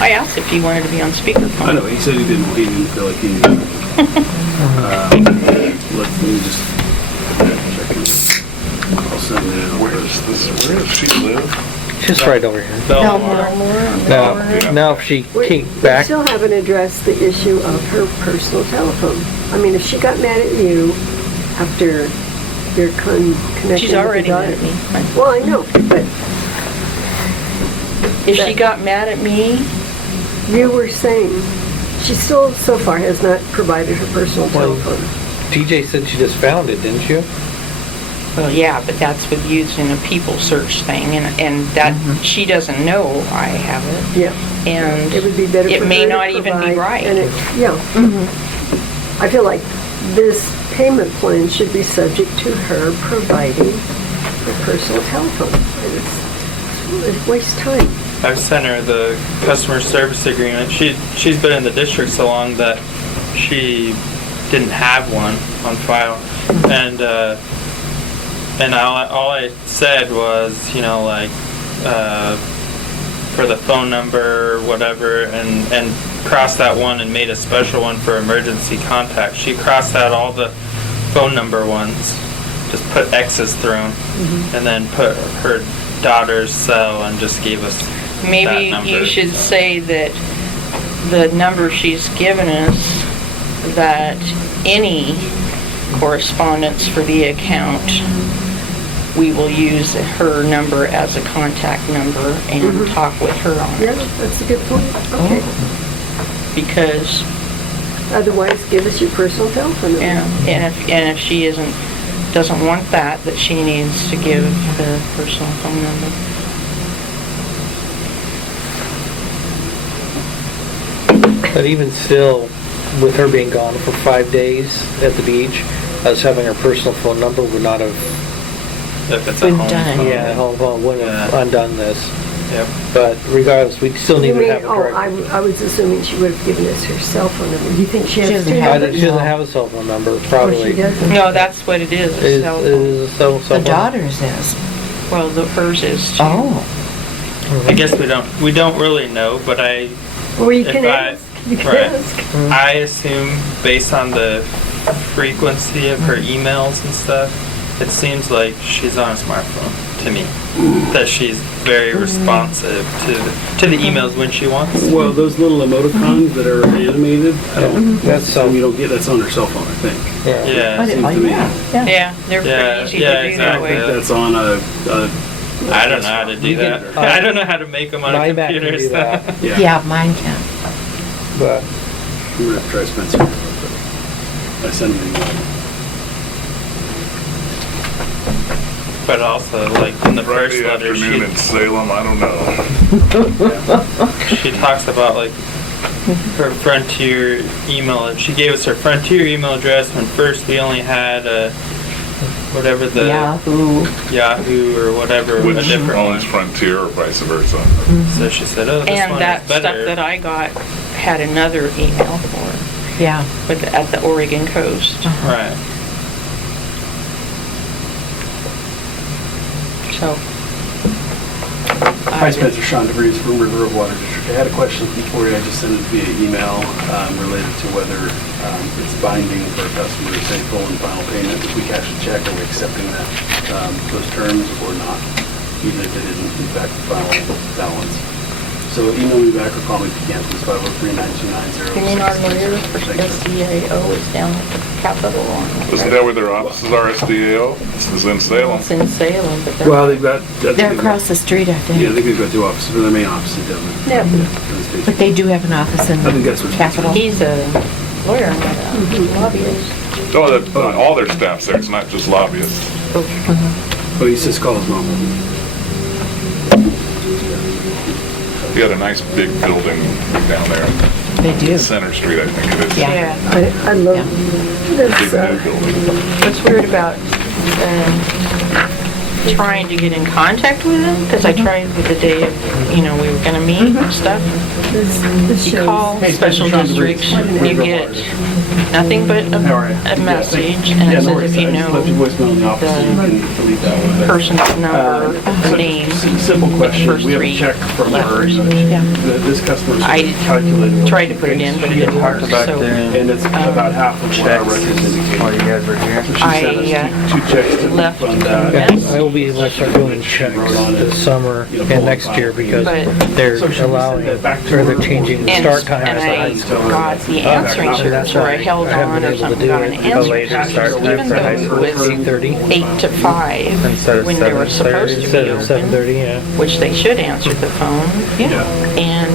I asked if he wanted to be on I speakerphone. know, he said he didn't feel like he needed it. Let me just check. I'll send it out. Where does she live? Just right over here. Belmar. Now if she We came back, still haven't addressed the issue of her personal telephone. I mean, if she got mad at you after your connecting She's with already your mad daughter. at me. Well, I know, but If she got mad at me, you were saying, she still so far has not provided her personal Well, telephone. TJ said she just found it, didn't you? well, yeah, but that's with using a people search thing, and that, she doesn't know I have it, Yeah, and it would be better for it her may to not even be provide, right. and it- Yeah. I feel like this payment plan should be subject to her providing her personal telephone. It wastes time. I've sent her the customer service agreement. She's been in the district so long that she didn't have one on file, and and all I said was, like, for the phone number, whatever, and crossed that one and made a special one for emergency contact. She crossed out all the phone number ones, just put X's through them, and then put her daughter's cell and just gave us Maybe that number. you should say that the number she's given us, that any correspondence for the account, we will use her number as a contact number and talk with her on Yeah, it. that's a good point. Okay. Because, Otherwise, give us your personal telephone number. and if she doesn't want that she needs to give the personal phone number. But even still, with her being gone for 5 days at the beach, us having her personal phone number would not have, If it's a We've home done it. phone. yeah, home phone wouldn't have Yeah. undone this. Yep. But regardless, we still need You to mean, have a direct. I was assuming she would have given us her cell phone number. Do you think she has She doesn't two have She numbers? doesn't have a cell phone number, Oh, she probably. doesn't? No, that's what it is, a Is cell phone. is a cell The phone? daughter's is. Well, hers is too. Oh. I guess we don't really know, but Well, you If can I- ask. You can right. ask. I assume based on the frequency of her emails and stuff, it seems like she's on a smartphone to me. That she's very responsive to the emails when she wants. Well, those little emoticons that are animated, That's so. you don't get, that's on her cell phone, I think. Yeah. Seems to me. Yeah, they're Yeah, pretty easy yeah, to do that exactly. way. That's on a I don't know how to do You can- that. I don't know how to make them on a My Mac can computer. do So. that. Yeah, mine can. But I'm gonna have to try Spencer. I send him an email. But also, like in the first Friday letter, afternoon in Salem, I don't know. she talks about like her Frontier email. She gave us her Frontier email address when first we only had whatever the Yahoo or whatever, a Which different owns one. Frontier or vice versa. So she said, "Oh, this And one that is stuff better." that I got had another email for her, Yeah. at the Oregon coast. Right. So. Hi, Spencer, Sean DeVries from Rivergrove Water District. I had a question for you. I just sent it via email related to whether it's binding for a customer to pay full and final payment. If we cash a check, are we accepting that, those terms or not, even if it isn't in fact the final balance? So email me back or call me if you can, please, 503-929-0666. You mean our lawyer for Thank you. SDAO is down at the Capitol on. Isn't that where their offices are, SDAO? This is in Salem. It's in Salem, but they're. Well, they've got. I think They're they've got- across the street, I Yeah, I think. think they've got two offices, but their main office is down there. Yeah. In the States. But they do have an office in I think that's the what- Capitol. He's a lawyer, not a lobbyist. Oh, all their staff's there, it's not just lobbyists. But he says call his mom. You got a nice big building down there, They do. Center Street, I think it is. Yeah. I love Big this. new building. What's weird about trying to get in contact with him, because I tried with the day of, we were gonna meet and stuff. This You shows. call Hey, special Sean districts, DeVries. you get nothing but How are you? a message, and Yeah, it no says worries. if you I just left your know voicemail in the office, so you can delete that one. person's number, So, name, Simple question. first We have a three check from her. Yeah. This customer's I calculated. tried to put it in, but it didn't work, back so. there. And it's about half of what our Checks. records indicate. While you guys were here. So she sent us two checks to left refund a that. yeah, mess. I will be like start doing checks this summer and next year because But- they're So should we allowing, send that back to or her? they're changing the And, start time. and I got the Oh, answering that's service, or I held I haven't on been or able to something, do got an it. answering later service, start time even for though high it school. was 8:30 8 to 5, Instead of when they were 7:30. supposed to instead be of open, 7:30, yeah. which they should answer the phone. Yeah. And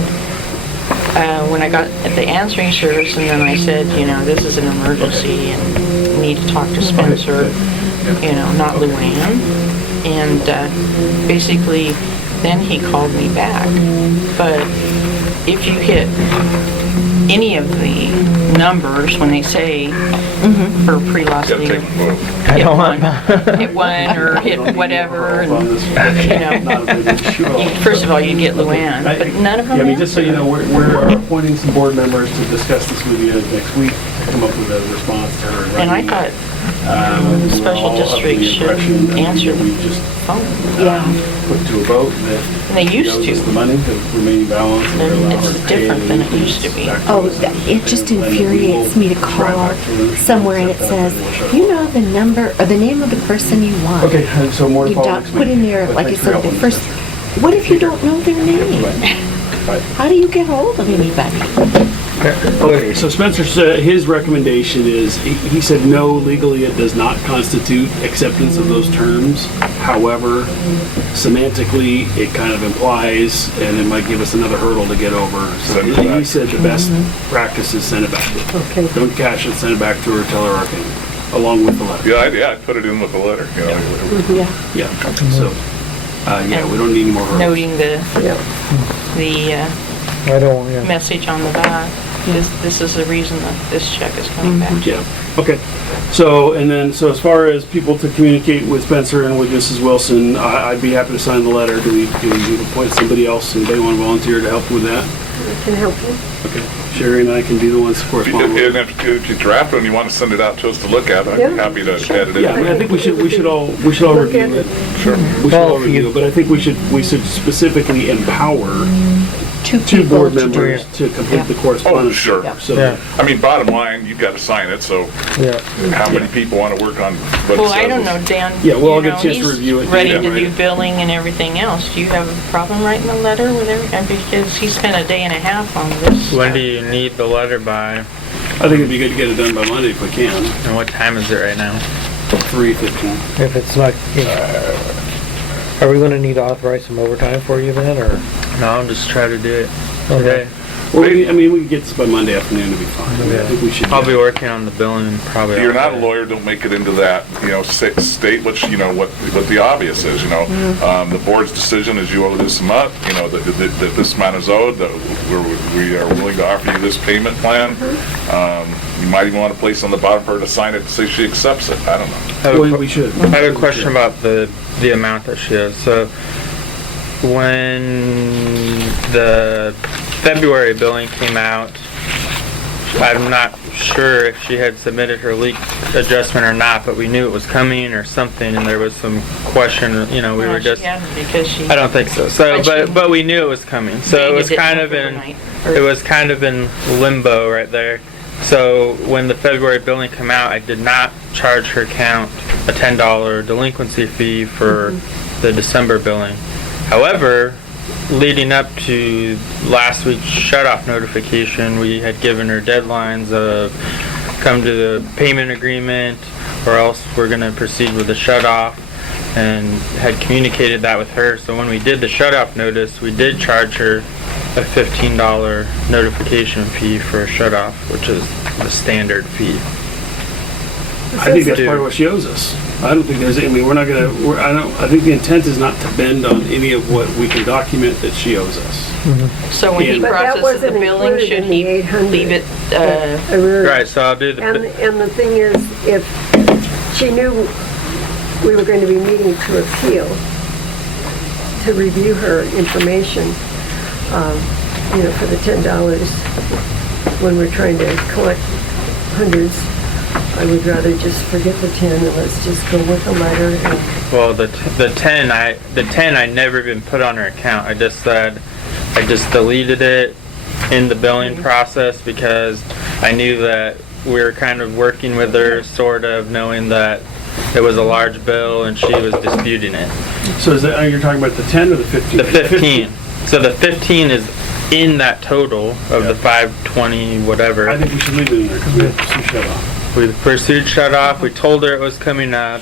when I got the answering service, and then I said, this is an emergency and need to talk to Spencer, not Luann. And basically, then he called me back. But if you hit any of the numbers when they say for pre-loss Gotta legal. take a vote. I Hit don't one, want- hit one, or hit whatever, On and, this, you know. not a big issue at all. First of all, you get Luann, I- but none of them Yeah, I mean, just so you answered. know, we're appointing some board members to discuss this with you next week, to come up with a response to her. And I writing. thought We're special all of the districts should impression that answer we the just phone. Yeah. put to a vote that And they used knows us to. the money, the remaining balance, and And allow it's her to pay different it, than it and used to be. back Oh, us. it just And then we infuriates will me to write call back to her, somewhere and it accept that, says, and we'll shut you it know the number, or the name of the person you want. Okay, so more to You follow don't next put week. in there, But like I thanks for said, the helping, first, Spencer. what if you don't know their name? Bye. How do you get hold of anybody? Okay, so Spencer said, his recommendation is, he said, no, legally it does not constitute acceptance of those terms. However, semantically, it kind of implies, and it might give us another hurdle to get over. So Send it back. he said the best practice is send it back. Okay. Don't cash it, send it back to her, tell her our opinion, along with the letter. Yeah, I'd put it in with the letter, you know. Yeah. Yeah, so, yeah, we don't need any more hurdles. Noting Yeah. the I don't, yeah. message on the back. This is the reason that this check is coming back. Yeah, okay. So, and then, so as far as people to communicate with Spencer and with Mrs. Wilson, I'd be happy to sign the letter. Do we appoint somebody else? Anybody want to volunteer to help with that? I can help you. Okay. Sherry and I can do the ones corresponding. And if you draft it and you want to send it out to us to look at, I'd be Yeah. happy to edit Yeah, I mean, it. I think we should all Look at review it. it. Sure. We should all Well, review it, but I think we should specifically empower two people board to do members it. to complete the correspondence. Oh, sure. So, Yeah. I mean, bottom line, you've got to sign it, so Yeah. how many people want to work on what it Well, I says? don't know, Dan. Yeah, we'll all you get a know, chance to he's review it. Ready Yeah, to right. do billing and everything else. Do you have a problem writing a letter with everything? Because he spent a day and a half on this. When do you need the letter by? I think it'd be good to get it done by Monday if we can. And what time is it right now? 3:15. If it's not, are we gonna need to authorize some overtime for you then, or? No, I'll just try to do it Okay. today. Well, I mean, we can get this by Monday afternoon to be fine. I think we should. I'll be working on the billing probably. If you're all not a day. lawyer, don't make it into that, state what, what the obvious is, The board's decision is you owe this amount, that this amount is owed, that we are willing to offer you this payment plan. You might even want to place on the bottom for her to sign it to say she accepts it, I don't know. I have a Well, we should. I have a question about the amount that she has. So when the February billing came out, I'm not sure if she had submitted her leak adjustment or not, but we knew it was coming or something, and there was some question, we No, were she just, hadn't, because she. I don't think so. So, But she- but we knew it was coming. So it was Maybe kind didn't of in, overnight, or- it was kind of in limbo right there. So when the February billing came out, I did not charge her account a $10 delinquency fee for the December billing. However, leading up to last week's shut-off notification, we had given her deadlines of come to the payment agreement or else we're going to proceed with the shut-off, and had communicated that with her. So when we did the shut-off notice, we did charge her a $15 notification fee for a shut-off, which is the standard fee. I think that's part of what she owes us. I don't think there's, we're not gonna, I think the intent is not to bend on any of what we can document that she owes us. So when he But that processes the wasn't billing, included should in the he 800. leave it, Arrears. Right, so I'll do the, And the thing is, if she knew we were going to be meeting to appeal, to review her information, for the $10, when we're trying to collect hundreds, I would rather just forget the 10 and let's just go with the letter. And well, the 10 I never even put on her account. I just deleted it in the billing process because I knew that we were kind of working with her, sort of knowing that it was a large bill and she was disputing it. So is that, you're talking about the 10 or the 15? The 15. So the 15 is in that total of the 520 whatever. I think we should leave it in there because we have to shut off. We pursued shut off. We told her it was coming up.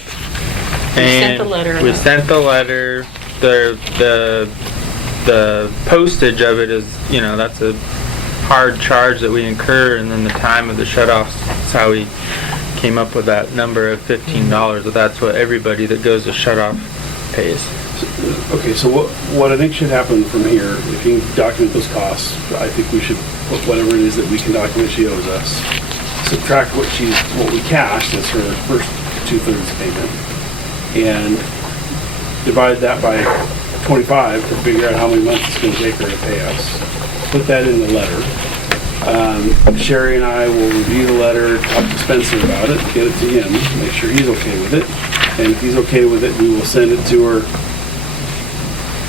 sent the letter We out. sent the letter. The postage of it is, that's a hard charge that we incur, and then the time of the shut-offs. That's how we came up with that number of $15. But that's what everybody that goes to shut-off pays. Okay, so what I think should happen from here, if you document those costs, I think we should put whatever it is that we can document she owes us, subtract what we cashed as her first 2/3 payment, and divide that by 25 to figure out how many months it's gonna take her to pay us. Put that in the letter. Sherry and I will review the letter, talk to Spencer about it, get it to him, make sure he's okay with it. And if he's okay with it, we will send it to her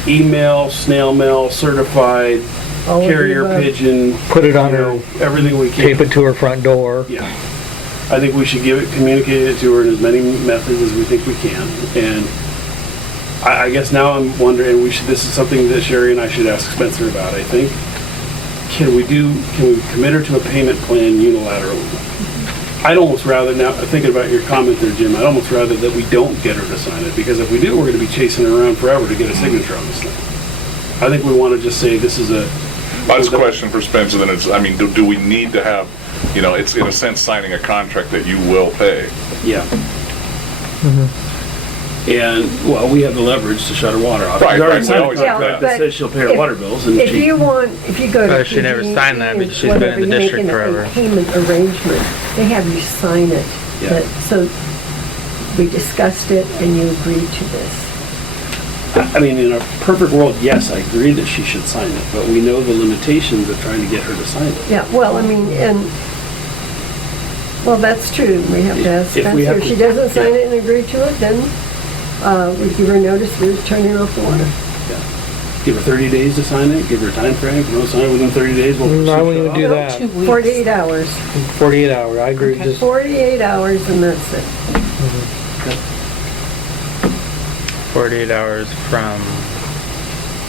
email, snail mail, certified, All of the carrier above. pigeon. Put it on you her, know, everything we can. tape it to her front door. Yeah. I think we should communicate it to her in as many methods as we think we can. And I guess now I'm wondering, this is something that Sherry and I should ask Spencer about, I think. Can we commit her to a payment plan unilaterally? I'd almost rather, now, thinking about your comment there, Jim, I'd almost rather that we don't get her to sign it, because if we do, we're gonna be chasing her around forever to get a signature on this thing. I think we wanna just say this is a. That's a question for Spencer, then it's, I mean, do we need to have, it's in a sense signing a contract that you will pay? Yeah. And, well, we have the leverage to shut her water off. Right, She's already right, signed a we always contract have that that. says she'll pay her If- water bills, and If you go to. She never PG&E signed that, because she's been in whatever, the you're district making a forever. Payment arrangement, they have you sign it. Yeah. So we discussed it and you agreed to this. I mean, in a perfect world, yes, I agree that she should sign it, but we know the limitations of trying to get her to sign it. Yeah, well, I mean, well, that's true. We have to ask If we Spencer. have If to- she doesn't sign yeah. it and agree to it, then we give her notice, we're turning off the water. Yeah. Give her 30 days to sign it, give her a time frame. If you don't sign it within 30 days, we'll pursue I wouldn't shut even do off. that. 2 weeks. 48 hours. 48 hours, I agree. Okay. Just 48 hours and that's it. 48 hours from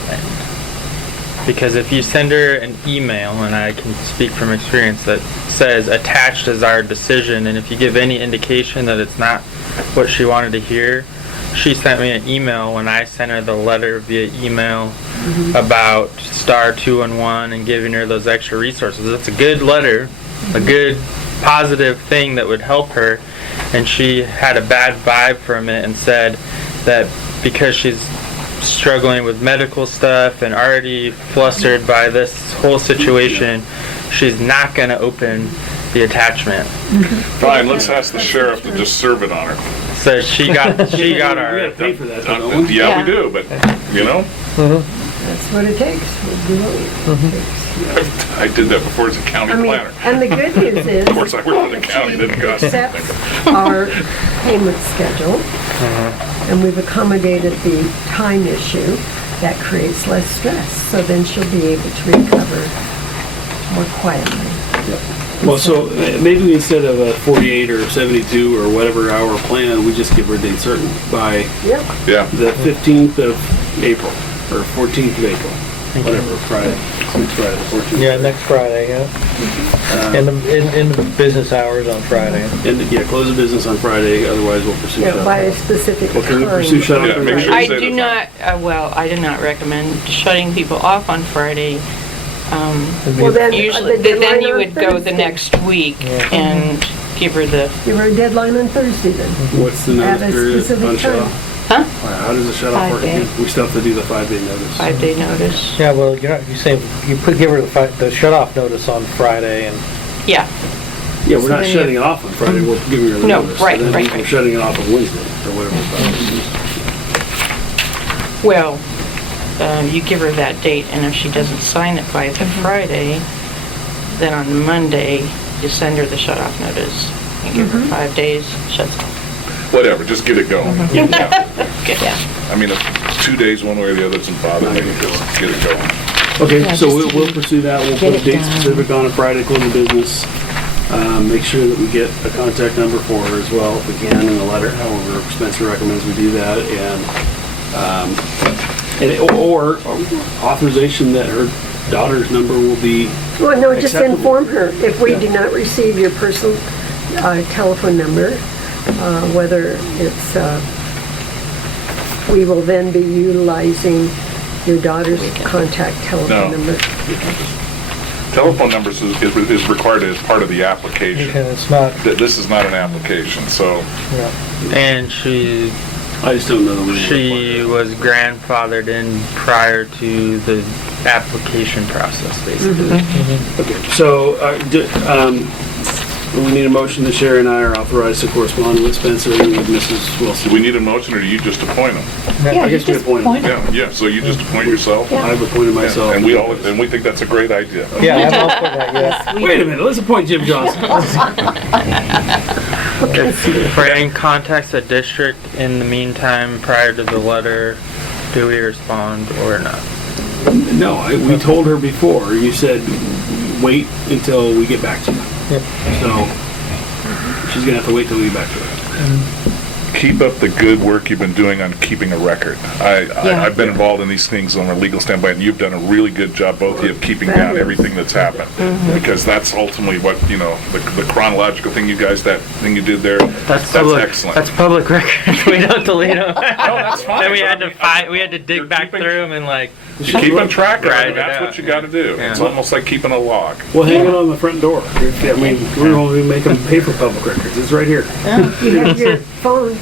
when? Because if you send her an email, and I can speak from experience, that says attached is our decision, and if you give any indication that it's not what she wanted to hear, she sent me an email when I sent her the letter via email about star 211 and giving her those extra resources. It's a good letter, a good positive thing that would help her, and she had a bad vibe from it and said that because she's struggling with medical stuff and already flustered by this whole situation, she's not going to open the attachment. Fine, let's ask the sheriff to just serve it on her. So she got We our. gotta pay for that, don't we? Yeah, we do, but, That's what it takes. We'll do what it takes. I did that before as a county I mean, planner. and the good news is. Of course, I work for the county, didn't cost accepts anything. our payment schedule, and we've accommodated the time issue. That creates less stress, so then she'll be able to recover more quietly. Well, so maybe instead of a 48 or 72 or whatever hour plan, we just give her a date certain by Yep. Yeah, the 15th of April or 14th of April, whatever, Friday. Next Friday, the 14th. yeah, next Friday, yeah. In the business hours on Friday. And, yeah, close the business on Friday, otherwise we'll pursue Yeah, by a shut-off. specific Well, can we pursue time. shut-off? Yeah, make sure- I say do the not, I do not recommend shutting people off on Friday. Well, then, Usually, the then deadline you on would go the Thursday. next week and give her the, Give her a deadline on Thursday then. What's the At notice a period specific on time. shut-off? huh? How does the shut-off work 5 day. again? We still have to do the 5-day notice. 5-day notice. Yeah, well, you say, give her the shut-off notice on Friday, and Yeah, Yeah, we're So not then shutting it off on Friday, we're giving her the No, notice. right, So then right, We're right. shutting it off on Wednesday, or whatever it's called. well, you give her that date, and if she doesn't sign it by the Friday, then on Monday, you send her the shut-off notice and give her 5 days, shuts off. whatever, just get it going. Yeah. Good. I mean, if 2 days one way or the other doesn't bother me, just get it going. Okay, Yeah, so just we'll pursue that, we'll get put a it date done. specific on a Friday, close the business. Make sure that we get a contact number for her as well, if we can, in the letter, however Spencer recommends we do that, or authorization that her daughter's number will be, Well, no, just Acceptable. inform her. If we Yeah. do not receive your personal telephone number, whether it's, we will then be utilizing your daughter's contact telephone No. number. Telephone numbers is required as part of the application. it's not, This is not an application, so, yeah. And she I just don't know the legal She was grandfathered in prior to the application process, basically. Okay, so, we need a motion that Sherry and I are authorized to correspond with Spencer and with Mrs. Do Wilson. we need a motion, or do you just appoint them? Yeah, I you guess we just appoint point them. Yeah, so you just appoint yourself? Yeah. I've appointed myself. And we think that's a great idea. Yeah, I'm all for that, yes. Wait a minute, let's appoint Jim Johnson. If we're in contact the district in the meantime, prior to the letter, do we respond or not? No, we told her before, you said, wait until we get back to you. Yep. So, she's gonna have to wait till we get back to her. Keep up the good work you've been doing on keeping a record. I've been involved in these things on a legal standpoint, and you've done a really good job, both of you, of keeping down everything that's happened. Because that's ultimately what, the chronological thing that thing you did there, that's excellent. That's public record. We don't delete them. No, that's fine. And we had to I mean, we had to dig you're back keeping- through them and like. You're keeping track of Write it, it that's out, what you gotta do. yeah. It's almost like keeping a log. Well, hang it on the front door. I mean, we're only making them pay for public records. It's right here. You have your phone.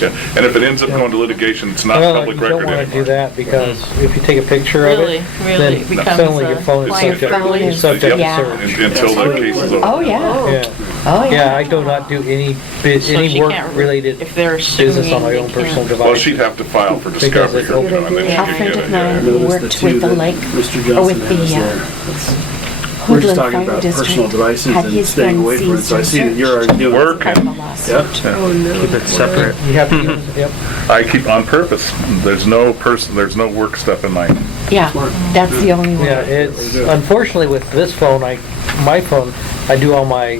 Yeah. And if it ends up going to litigation, it's not Well, public you don't record want to do anymore. that because if you take a picture of Really, it, really then becomes suddenly your phone is Why your subject, phone is- subject to yeah. search. Until the case is over. Oh, yeah. Yeah. Oh, Yeah, I do not do any So any she work can't- related if they're business on assuming my they own personal can't. Well, device. she'd have to file for Because discovery, it's and then open. she A could friend get of it. mine Notice worked the two with the that lake, Mr. or Johnson with the has there. We're Hoodland just talking Fire about District. personal devices Had and his staying phone away from it, seized so I and see that you're searched. already doing it. Work. Part of the lawsuit. Yep. Oh, no. Keep it separate. You have to use, yep. I keep on purpose. There's no work stuff in mine. Yeah, that's the only one. Yeah, it's, unfortunately with this phone, my phone, I do all my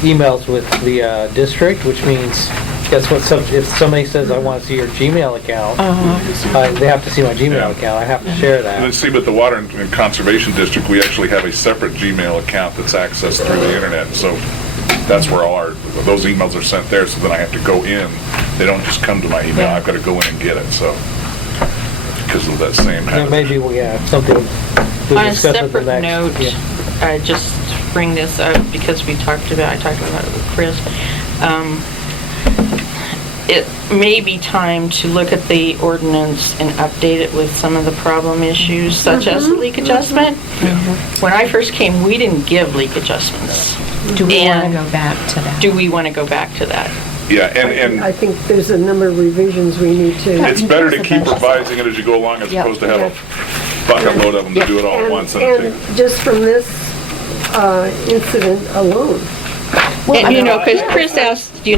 emails with the district, which means, guess what, if somebody says I want to see your Gmail account, they have to see my Gmail Yeah. account, I have to share And then that. see, with the Water and Conservation District, we actually have a separate Gmail account that's accessed through the internet. So that's where all those emails are sent there, so then I have to go in. They don't just come to my email, I've got to go in and get it, so. Because of that same There habit. may be, something to On a discuss at the separate next. note, yeah. I just bring this up because I talked about it with Chris. It may be time to look at the ordinance and update it with some of the problem issues, such as leak adjustment. When I first came, we didn't give leak adjustments. Do we want to And go back to that? do we want to go back to that? Yeah, and I think there's a number of revisions we need to. it's better to keep revising it as you go along as Yep. opposed to have a bucket load of them to do it all at once. And just from this incident alone, And, because Chris asked, do you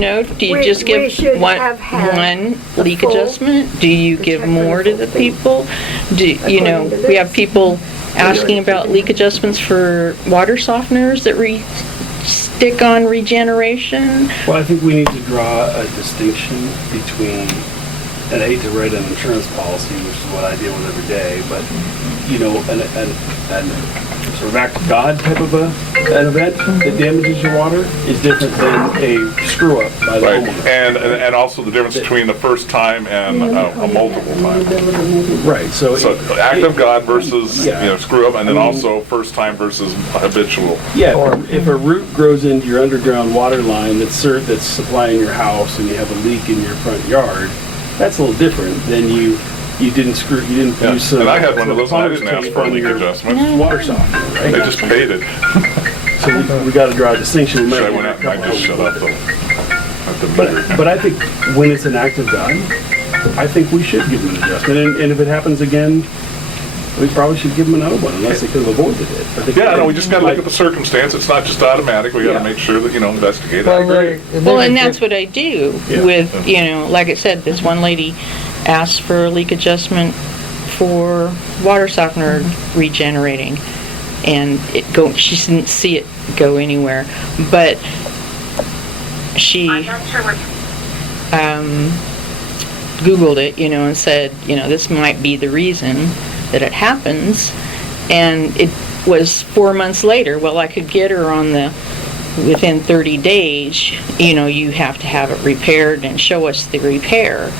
We- just we give should one have had the leak full- adjustment? Do you give check on more the to full the thing. people? According to We have this. people asking about leak adjustments for water softeners that stick on regeneration. Well, I think we need to draw a distinction between, and I hate to write an insurance policy, which is what I deal with every day, but, an sort of act of God type of an event that damages your water is different than a screw up by the Right, homeowner. and also the difference between the first time and a multiple time. Right, so. So act of God versus, Yeah. screw up, and then also first time versus habitual. Yeah, or if a root grows into your underground water line that's supplying your house and you have a leak in your front yard, that's a little different than you didn't Yeah. use some. And I had one of those, and I didn't ask tape for a on leak your adjustment. Water softener, They right? just paid it. So we gotta draw a distinction. So I went out and I just shut up at the meter. But I think when it's an act of God, I think we should give them an adjustment. And if it happens again, we probably should give them another one unless they could have avoided it. I think- Yeah, no, we just gotta look at the circumstance. It's not just automatic. We gotta Yeah. make sure that, investigate it. Well, Well, and that's what I do Yeah. with, like I said, this one lady asked for a leak adjustment for water softener regenerating. And she didn't see it go anywhere. But she Googled it, and said, this might be the reason that it happens. And it was 4 months later. Well, I could get her on within 30 days, you have to have it repaired and show us the repair.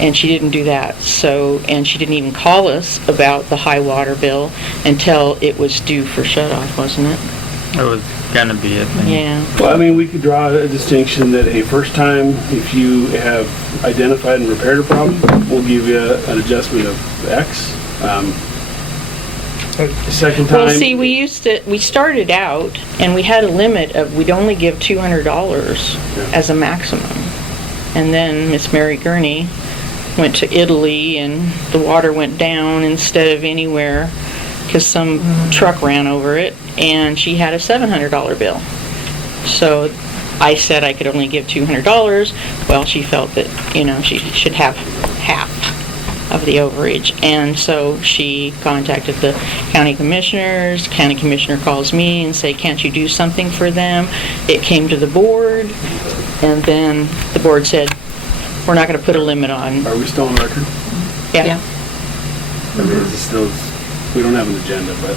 And she didn't do that. And she didn't even call us about the high water bill until it was due for shut-off, wasn't it? It was gonna be a thing. Yeah. Well, I mean, we could draw a distinction that, hey, first time, if you have identified and repaired a problem, we'll give you an adjustment of X. Second time. Well, see, we started out and we had a limit of, we'd only give $200 as a maximum. And then Miss Mary Gurney went to Italy and the water went down instead of anywhere because some truck ran over it and she had a $700 bill. So I said I could only give $200. Well, she felt that, she should have half of the overage. And so she contacted the county commissioners. County commissioner calls me and say, can't you do something for them? It came to the board, and then the board said, we're not going to put a limit on. Are we still on record? Yeah. I mean, is it still, we don't have an agenda, but,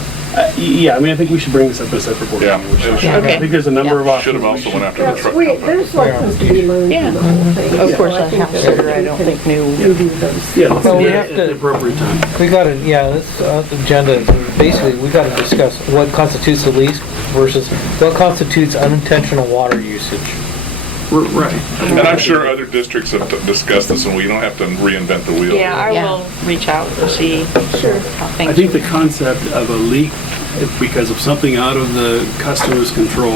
yeah, I mean, I think we should bring this up as a separate board Yeah. meeting. We should. Okay. I think there's a number of options. Should have also went after the truck There's company. lessons to be learned Yeah. from the whole thing. Of so course, I that think house that sitter, I we don't can think knew. review those. Yeah, let's Well, do we that have at to- the appropriate time. We gotta, this agenda, basically, we gotta discuss what constitutes the leak versus what constitutes unintentional water usage. Right. And I'm sure other districts have discussed this, and we don't have to reinvent the wheel. Yeah, I will reach out and see how things. I think the concept of a leak because of something out of the customer's control,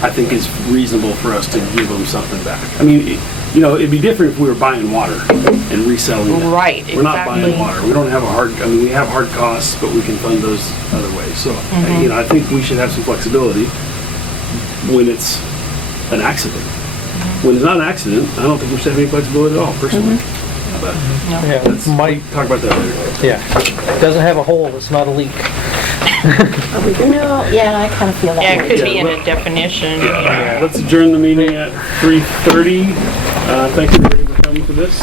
I think is reasonable for us to give them something back. I mean, it'd be different if we were buying water and reselling it. Right, We're not buying exactly. water. We don't have we have hard costs, but we can fund those other ways. So, I think we should have some flexibility when it's an accident. When it's not an accident, I don't think we should have any flexibility at all, personally. But Yeah, let's might, talk about that later. yeah. Doesn't have a hole, it's not a leak. No, yeah, I kind of feel that Yeah, way. it could be Yeah, in well- a definition. Let's adjourn the meeting at 3:30. Thank you everybody for coming for this.